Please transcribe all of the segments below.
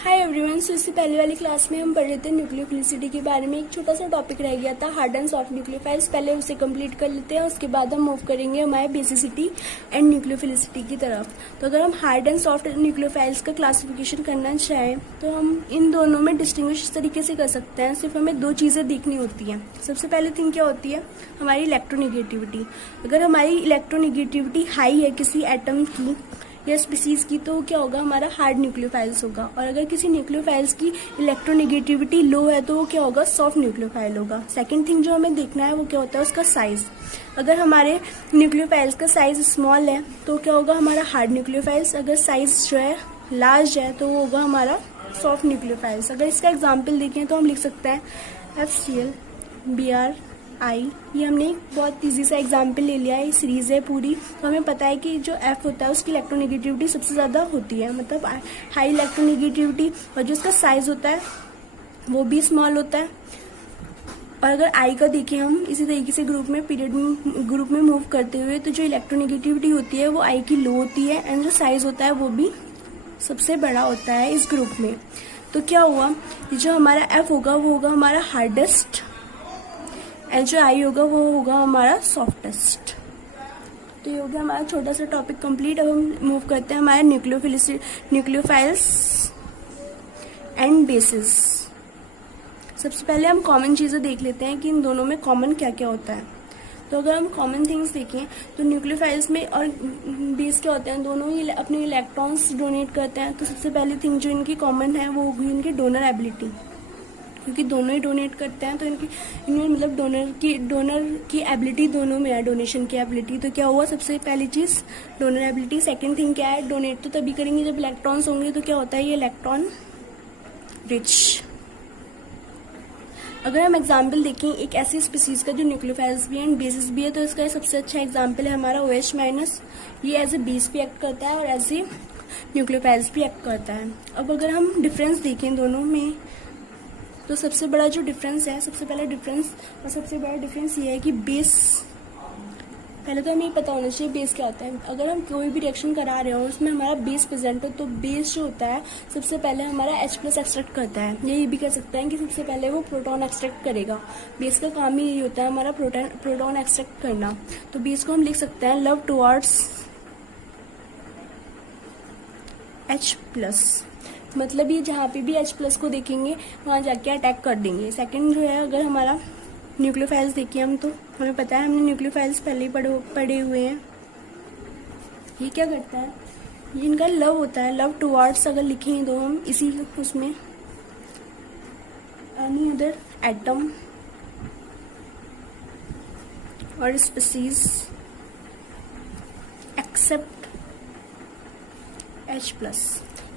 Hi everyone. सो इससे पहले वाली क्लास में हम पढ़ रहे थे न्यूक्लियोफिलिसिटी के बारे में। एक छोटा सा टॉपिक रह गया था, हार्ड एंड सॉफ्ट न्यूक्लियोफाइल्स। पहले उसे कंप्लीट कर लेते हैं, उसके बाद हम मूव करेंगे हमारे बेसिसिटी एंड न्यूक्लियोफिलिसिटी की तरफ। तो अगर हम हार्ड एंड सॉफ्ट न्यूक्लियोफाइल्स का क्लासिफिकेशन करना चाहें तो हम इन दोनों में डिस्टिंग्विश इस तरीके से कर सकते हैं। सिर्फ हमें दो चीज़ें देखनी होती हैं। सबसे पहले थिंग क्या होती है, हमारी इलेक्ट्रोनिगेटिविटी। अगर हमारी इलेक्ट्रोनिगेटिविटी हाई है किसी एटम की या स्पीसीज की तो क्या होगा, हमारा हार्ड न्यूक्लियोफाइल्स होगा। और अगर किसी न्यूक्लियोफाइल्स की इलेक्ट्रोनेगेटिविटी लो है तो वो क्या होगा, सॉफ्ट न्यूक्लियोफाइल होगा। सेकंड थिंग जो हमें देखना है वो क्या होता है, उसका साइज। अगर हमारे न्यूक्लियोफाइल्स का साइज स्मॉल है तो क्या होगा, हमारा हार्ड न्यूक्लियोफाइल्स। अगर साइज जो है लार्ज है तो वो होगा हमारा सॉफ्ट न्यूक्लियोफाइल्स। अगर इसका एग्जाम्पल देखें तो हम लिख सकते हैं FCl, Br, I। ये हमने बहुत इजी सा एग्जाम्पल ले लिया है, ये सीरीज है पूरी। तो हमें पता है कि जो F होता है उसकी इलेक्ट्रोनेगेटिविटी सबसे ज़्यादा होती है, मतलब हाई इलेक्ट्रोनेगेटिविटी। और जो उसका साइज होता है वो भी स्मॉल होता है। और अगर I का देखें हम इसी तरीके से ग्रुप में मूव करते हुए, तो जो इलेक्ट्रोनेगेटिविटी होती है वो I की लो होती है एंड जो साइज होता है वो भी सबसे बड़ा होता है इस ग्रुप में। तो क्या हुआ, जो हमारा F होगा वो होगा हमारा हार्डेस्ट एंड जो I होगा वो होगा हमारा सॉफ्टेस्ट। तो ये हो गया हमारा छोटा सा टॉपिक कंप्लीट। अब हम मूव करते हैं हमारे न्यूक्लियोफाइल्स एंड बेसिस। सबसे पहले हम कॉमन चीज़ें देख लेते हैं कि इन दोनों में कॉमन क्या क्या होता है। तो अगर हम कॉमन थिंग्स देखें तो न्यूक्लियोफाइल्स में और बेस क्या होते हैं, दोनों ही अपने इलेक्ट्रॉन्स डोनेट करते हैं। तो सबसे पहली थिंग जो इनकी कॉमन है वो होगी इनकी डोनर एबिलिटी, क्योंकि दोनों ही डोनेट करते हैं। तो इनमें मतलब डोनर की एबिलिटी दोनों में है, डोनेशन की एबिलिटी। तो क्या हुआ, सबसे पहली चीज़ डोनर एबिलिटी। सेकंड थिंग क्या है, डोनेट तो तभी करेंगे जब इलेक्ट्रॉन्स होंगे। तो क्या होता है, ये इलेक्ट्रॉन रिच। अगर हम एग्जाम्पल देखें एक ऐसी स्पीसीज का जो न्यूक्लियोफाइल्स भी है एंड बेसिस भी है, तो इसका सबसे अच्छा एग्जाम्पल है हमारा OH-। ये एज ए बेस भी एक्ट करता है और एज ए न्यूक्लियोफाइल्स भी एक्ट करता है। अब अगर हम डिफरेंस देखें दोनों में, तो सबसे बड़ा जो डिफरेंस है, सबसे बड़ा डिफरेंस ये है कि बेस, पहले तो हमें ये पता होना चाहिए बेस क्या होता है। अगर हम कोई भी रिएक्शन करा रहे हो उसमें हमारा बेस प्रेजेंट हो, तो बेस जो होता है सबसे पहले हमारा H+ एक्सट्रैक्ट करता है। ये भी कह सकते हैं कि सबसे पहले वो प्रोटॉन एक्सट्रैक्ट करेगा। बेस का काम ही यही होता है हमारा प्रोटॉन एक्सट्रैक्ट करना। तो बेस को हम लिख सकते हैं लव टुवर्ड्स H+, मतलब ये जहाँ पे भी H+ को देखेंगे वहाँ जाके अटैक कर देंगे। सेकंड जो है, अगर हमारा न्यूक्लियोफाइल्स देखिए हम, तो हमें पता है, हमने न्यूक्लियोफाइल्स पहले ही पढ़े हुए हैं। ये क्या करता है, ये इनका लव होता है, लव टुवर्ड्स। अगर लिखें तो हम इसी उसमें एनी अदर एटम और स्पीसीज एक्सेप्ट H+।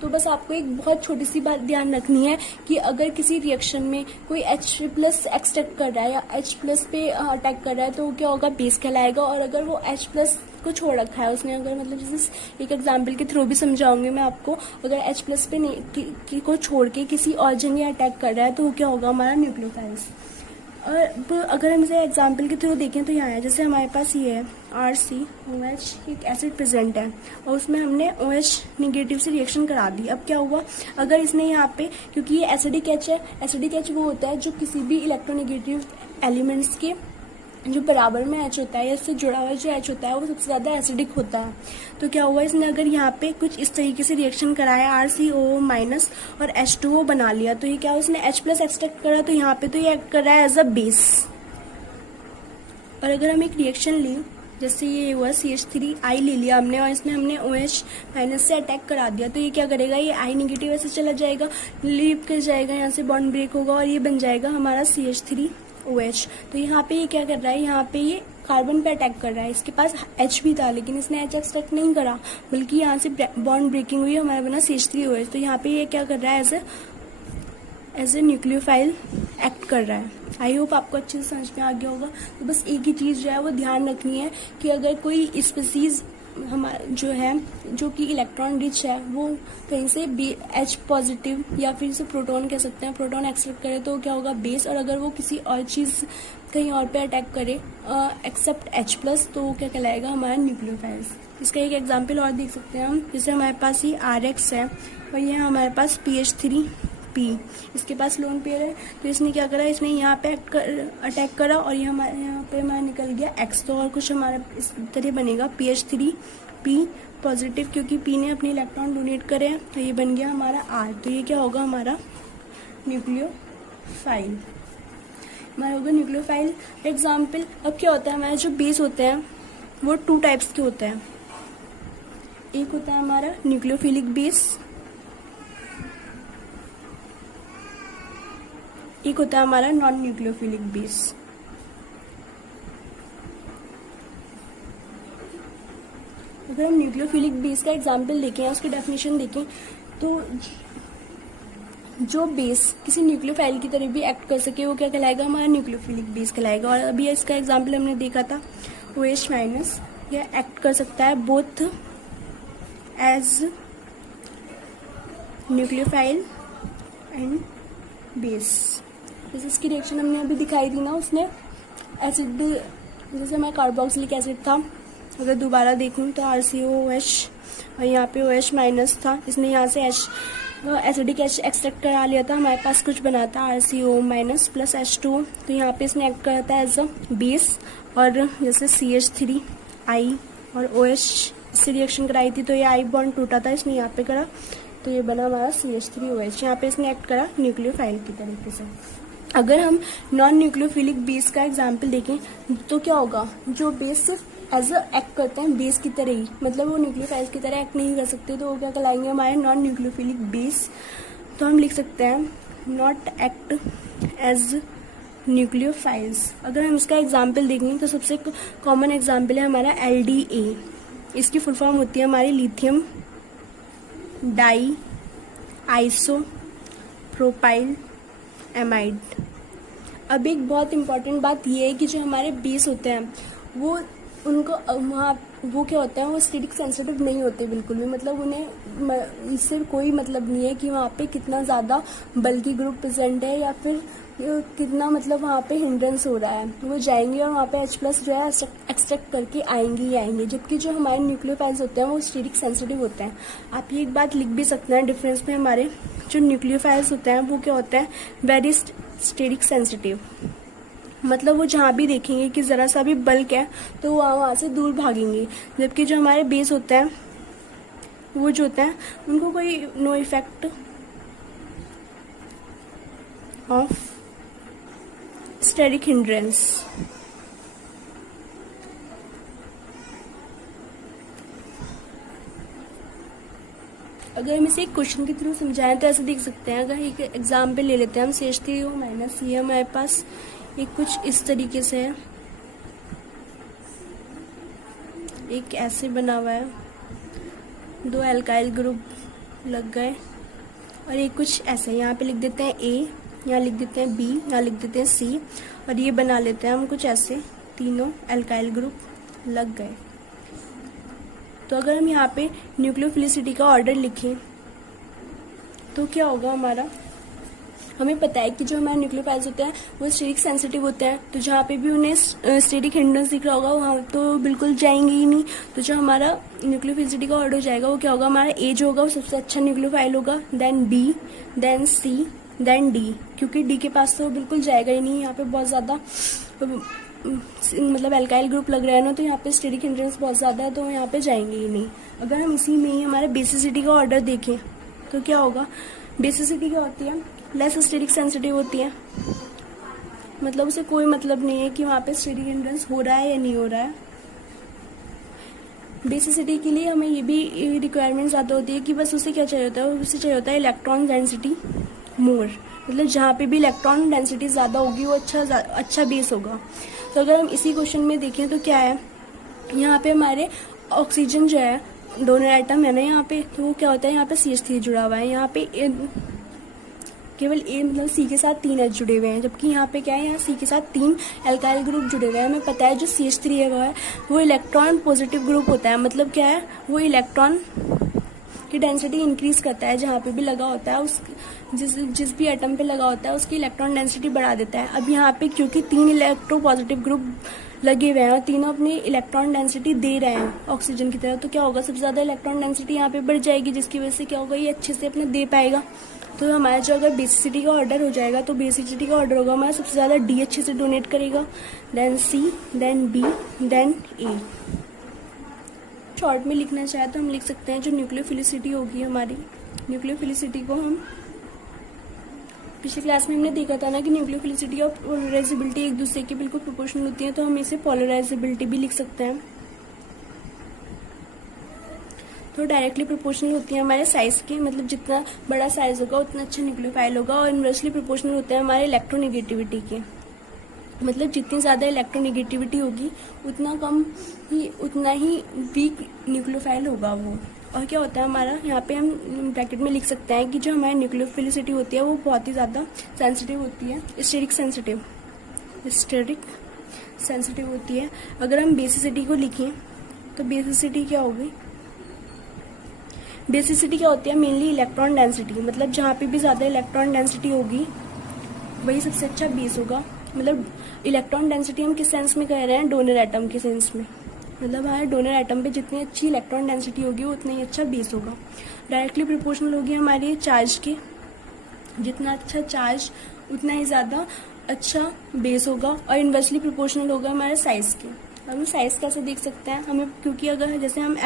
तो बस आपको एक बहुत छोटी सी बात ध्यान रखनी है कि अगर किसी रिएक्शन में कोई H+ एक्सट्रैक्ट कर रहा है या H+ पे अटैक कर रहा है तो क्या होगा, बेस कहलाएगा। और अगर वो H+ को छोड़ रखा है उसने, अगर मतलब जैसे एक एग्जांपल के थ्रू भी समझाऊंगी मैं आपको, अगर H+ पे को छोड़ के किसी और जगह अटैक कर रहा है तो वो क्या होगा, हमारा न्यूक्लियोफाइल्स। और अगर हम इसे एग्जाम्पल के थ्रू देखें तो यहाँ है, जैसे हमारे पास ये है RCOH, एक एसिड प्रेजेंट है और उसमें हमने OH निगेटिव से रिएक्शन करा दी। अब क्या हुआ, अगर इसने यहाँ पे, क्योंकि ये एसिडिक H है, एसिडिक H वो होता है जो किसी भी इलेक्ट्रोनेगेटिव एलिमेंट्स के जो बराबर में H होता है या इससे जुड़ा हुआ जो H होता है वो सबसे ज़्यादा एसिडिक होता है। तो क्या हुआ, इसने अगर यहाँ पे कुछ इस तरीके से रिएक्शन कराया RCOO- और H2O बना लिया, तो ये क्या, उसने H+ एक्सट्रैक्ट करा, तो यहाँ पे तो ये एक्ट कर रहा है एज अ बेस। और अगर हम एक रिएक्शन लें, जैसे ये हुआ CH3I ले लिया हमने और इसमें हमने OH- से अटैक करा दिया, तो ये क्या करेगा, ये I नेगेटिव ऐसे चला जाएगा, लीव कर जाएगा, यहाँ से बॉन्ड ब्रेक होगा और ये बन जाएगा हमारा CH3OH। तो यहाँ पे ये क्या कर रहा है, यहाँ पे ये कार्बन पे अटैक कर रहा है। इसके पास H भी था लेकिन इसने H एक्सट्रैक्ट नहीं करा, बल्कि यहाँ से बॉन्ड ब्रेकिंग हुई, हमारा बना CH3OH। तो यहाँ पे ये क्या कर रहा है, एज ए न्यूक्लियोफाइल एक्ट कर रहा है। आई होप आपको अच्छे से समझ में आ गया होगा। तो बस एक ही चीज़ जो है वो ध्यान रखनी है कि अगर कोई स्पीसीज हमारा जो है, जो कि इलेक्ट्रॉन रिच है, वो कहीं से H पॉजिटिव या फिर इसे प्रोटॉन कह सकते हैं, प्रोटॉन एक्सेप्ट करे तो क्या होगा बेस, और अगर वो किसी और चीज़ कहीं और पे अटैक करे एक्सेप्ट H प्लस, तो वो क्या कहलाएगा हमारा न्यूक्लियोफाइल्स। इसका एक एग्जांपल और देख सकते हैं हम, जैसे हमारे पास ये RX है और ये हमारे पास PH3P, इसके पास लोन पेयर है, तो इसने क्या करा, इसने यहाँ पे अटैक करा और ये हमारे यहाँ पे हमारा निकल गया X, तो और कुछ हमारा इस तरह बनेगा PH3P पॉजिटिव, क्योंकि P ने अपने इलेक्ट्रॉन डोनेट करे हैं, तो ये बन गया हमारा R, तो ये क्या होगा हमारा न्यूक्लियोफाइल, हमारा होगा न्यूक्लियोफाइल एग्जाम्पल। अब क्या होता है, हमारे जो बेस होते हैं वो 2 टाइप्स के होते हैं, एक होता है हमारा न्यूक्लियोफिलिक बेस, एक होता है हमारा नॉन न्यूक्लियोफिलिक बेस। अगर हम न्यूक्लियोफिलिक बेस का एग्जाम्पल देखें, उसकी डेफिनेशन देखें, तो जो बेस किसी न्यूक्लियोफाइल की तरह भी एक्ट कर सके वो क्या कहलाएगा, हमारा न्यूक्लियोफिलिक बेस कहलाएगा। और अभी इसका एग्जाम्पल हमने देखा था OH माइनस, यह एक्ट कर सकता है both as nucleophile and base. जैसे इसकी रिएक्शन हमने अभी दिखाई थी ना, उसने एसिड, जैसे हमारा कार्बोक्सिलिक एसिड था, अगर दोबारा देखूं तो RCOOH और यहाँ पे OH माइनस था, इसने यहाँ से एसिडिक एक्सट्रैक्ट करा लिया था, हमारे पास कुछ बना था RCO माइनस प्लस H2, तो यहाँ पे इसने एक्ट करता है एज अ बेस, और जैसे CH3I और OH से रिएक्शन कराई थी तो ये I बॉन्ड टूटा था, इसने यहाँ पे करा, तो ये बना हमारा CH3OH, यहाँ पे इसने एक्ट करा न्यूक्लियोफाइल की तरीके से। अगर हम नॉन न्यूक्लियोफिलिक बेस का एग्जाम्पल देखें तो क्या होगा, जो बेस सिर्फ एज अ एक्ट करते हैं बेस की तरह ही, मतलब वो न्यूक्लियोफाइल्स की तरह एक्ट नहीं कर सकते, तो वो क्या कहलाएंगे हमारे नॉन न्यूक्लियोफिलिक बेस। तो हम लिख सकते हैं नॉट एक्ट एज न्यूक्लियोफाइल्स। अगर हम इसका एग्जाम्पल देखें तो सबसे कॉमन एग्जाम्पल है हमारा LDA, इसकी फुल फॉर्म होती है हमारी lithium diisopropyl amide. अब एक बहुत इम्पॉर्टेंट बात यह है कि जो हमारे बेस होते हैं वो उनको वहाँ वो क्या होता है, वो स्टेटिक सेंसिटिव नहीं होते बिल्कुल भी, मतलब उन्हें इससे कोई मतलब नहीं है कि वहाँ पे कितना ज़्यादा बल्कि ग्रुप प्रेजेंट है या फिर कितना मतलब वहाँ पे हिंड्रेंस हो रहा है, वो जाएंगे और वहाँ पे H प्लस जो है एक्सट्रैक्ट करके आएंगे ही आएंगे, जबकि जो हमारे न्यूक्लियोफाइल्स होते हैं वो स्टेटिक सेंसिटिव होते हैं। आप ये एक बात लिख भी सकते हैं डिफरेंस में, हमारे जो न्यूक्लियोफाइल्स होते हैं वो क्या होते हैं, वेरी स्टेटिक सेंसिटिव, मतलब वो जहाँ भी देखेंगे कि ज़रा सा भी बल्क है तो वहाँ से दूर भागेंगे, जबकि जो हमारे बेस होते हैं वो जो होते हैं उनको कोई no effect of steric hindrance. अगर हम इसे एक क्वेश्चन के थ्रू समझाएं तो ऐसे देख सकते हैं, अगर एक एग्जाम्पल ले लेते हैं हम, CH3O माइनस, ये हमारे पास एक कुछ इस तरीके से है, एक ऐसे बना हुआ है, 2 अल्काइल ग्रुप लग गए, और एक कुछ ऐसे, यहाँ पे लिख देते हैं A, यहाँ लिख देते हैं B, यहाँ लिख देते हैं C, और ये बना लेते हैं हम कुछ ऐसे, 3 अल्काइल ग्रुप लग गए। तो अगर हम यहाँ पे न्यूक्लियोफिलिसिटी का ऑर्डर लिखें तो क्या होगा हमारा, हमें पता है कि जो हमारे न्यूक्लियोफाइल्स होते हैं वो स्टेरिक सेंसिटिव होते हैं, तो जहाँ पे भी उन्हें स्टेरिक हिंड्रेंस दिख रहा होगा वहाँ तो बिल्कुल जाएंगे ही नहीं। तो जो हमारा न्यूक्लियोफिलिसिटी का ऑर्डर हो जाएगा वो क्या होगा, हमारा A जो होगा वो सबसे अच्छा न्यूक्लियोफाइल होगा, then B, then C, then D, क्योंकि D के पास तो बिल्कुल जाएगा ही नहीं, यहाँ पे बहुत ज़्यादा मतलब अल्काइल ग्रुप लग रहा है ना, तो यहाँ पे स्टेरिक हिंड्रेंस बहुत ज़्यादा है तो यहाँ पे जाएंगे ही नहीं। अगर हम इसी में ही हमारे बेसिसिटी का ऑर्डर देखें तो क्या होगा, बेसिसिटी क्या होती है, लेस स्टेरिक सेंसिटिव होती है, मतलब उसे कोई मतलब नहीं है कि वहाँ पे स्टेरिक हिंड्रेंस हो रहा है या नहीं हो रहा है। बेसिसिटी के लिए हमें ये भी रिक्वायरमेंट ज़्यादा होती है कि बस उसे क्या चाहिए होता है, उसे चाहिए होता है इलेक्ट्रॉन डेंसिटी मोर, मतलब जहाँ पे भी इलेक्ट्रॉन डेंसिटी ज़्यादा होगी वो अच्छा बेस होगा। तो अगर हम इसी क्वेश्चन में देखें तो क्या है, यहाँ पे हमारे ऑक्सीजन जो है दोनों एटम है ना यहाँ पे, तो वो क्या होता है, यहाँ पे CH3 जुड़ा हुआ है, यहाँ पे केवल ए मतलब सी के साथ 3 H जुड़े हुए हैं, जबकि यहाँ पे क्या है, यहाँ सी के साथ 3 एल्काइल ग्रुप जुड़े हुए हैं। हमें पता है जो CH3 है वो इलेक्ट्रॉन पॉजिटिव ग्रुप होता है, मतलब क्या है, वो इलेक्ट्रॉन की डेंसिटी इंक्रीज करता है, जहाँ पे भी लगा होता है उस जिस भी एटम पे लगा होता है उसकी इलेक्ट्रॉन डेंसिटी बढ़ा देता है। अब यहाँ पे क्योंकि 3 इलेक्ट्रो पॉजिटिव ग्रुप लगे हुए हैं और तीनों अपनी इलेक्ट्रॉन डेंसिटी दे रहे हैं ऑक्सीजन की तरह, तो क्या होगा, सबसे ज्यादा इलेक्ट्रॉन डेंसिटी यहाँ पे बढ़ जाएगी, जिसकी वजह से क्या होगा, ये अच्छे से अपना दे पाएगा। तो हमारा जो अगर बेसिसिटी का ऑर्डर हो जाएगा, तो बेसिसिटी का ऑर्डर होगा हमारा सबसे ज्यादा डी अच्छे से डोनेट करेगा, देन सी, देन बी, देन ए। शॉर्ट में लिखना चाहे तो हम लिख सकते हैं जो न्यूक्लियोफिलिसिटी होगी हमारी, न्यूक्लियोफिलिसिटी को हम पिछली क्लास में हमने देखा था ना कि न्यूक्लियोफिलिसिटी और पोलराइजेबिलिटी एक दूसरे के बिल्कुल प्रोपोर्शनल होती है, तो हम इसे पोलराइजेबिलिटी भी लिख सकते हैं। तो डायरेक्टली प्रोपोर्शनल होती है हमारे साइज के, मतलब जितना बड़ा साइज होगा उतना अच्छा न्यूक्लियोफाइल होगा, और इनवर्सली प्रोपोर्शनल होते हैं हमारे इलेक्ट्रोनेगेटिविटी के, मतलब जितनी ज्यादा इलेक्ट्रोनेगेटिविटी होगी उतना ही वीक न्यूक्लियोफाइल होगा वो। और क्या होता है हमारा, यहाँ पे हम ब्रैकेट में लिख सकते हैं कि जो हमारी न्यूक्लियोफिलिसिटी होती है वो बहुत ही ज्यादा सेंसिटिव होती है, स्टेरिक सेंसिटिव होती है। अगर हम बेसिसिटी को लिखें तो बेसिसिटी क्या होगी, बेसिसिटी क्या होती है, मेनली इलेक्ट्रॉन डेंसिटी, मतलब जहाँ पे भी ज्यादा इलेक्ट्रॉन डेंसिटी होगी वही सबसे अच्छा बेस होगा। मतलब इलेक्ट्रॉन डेंसिटी हम किस सेंस में कह रहे हैं, डोनर एटम के सेंस में, मतलब हमारे डोनर एटम पे जितनी अच्छी इलेक्ट्रॉन डेंसिटी होगी उतना ही अच्छा बेस होगा। डायरेक्टली प्रोपोर्शनल होगी हमारे चार्ज के, जितना अच्छा चार्ज उतना ही ज्यादा अच्छा बेस होगा, और इनवर्सली प्रोपोर्शनल होगा हमारे साइज के। हम साइज कैसे देख सकते हैं, हमें क्योंकि अगर जैसे हम